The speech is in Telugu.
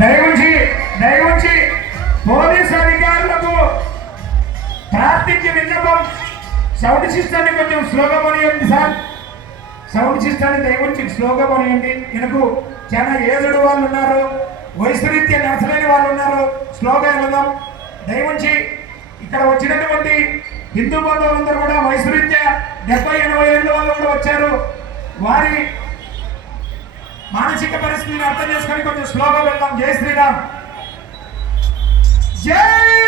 దయగుంచి దయగుంచి పోలీస్ అధికారులకు ప్రార్థించి విన్నపం. సౌండ్ సిస్టాన్ని కొంచెం స్లోగా పోనియండి సార్. సౌండ్ సిస్టాన్ని దయగుంచి స్లోగా పోనియండి వెనకు చాలా ఏజుడు వాళ్ళు ఉన్నారు. వయసురీత్యా నడచలేని వాళ్ళు ఉన్నారు. స్లోగా వెళదాం. దయగుంచి ఇక్కడ వచ్చినటువంటి హిందూ బంధువులందరూ కూడా వయసురీత్యా డెబ్బై ఎనభై ఏళ్ళ వాళ్ళు కూడా వచ్చారు. వారి మానసిక పరిస్థితిని అర్థం చేసుకొని కొంచెం స్లోగా వెళ్దాం. జై శ్రీరామ్. జై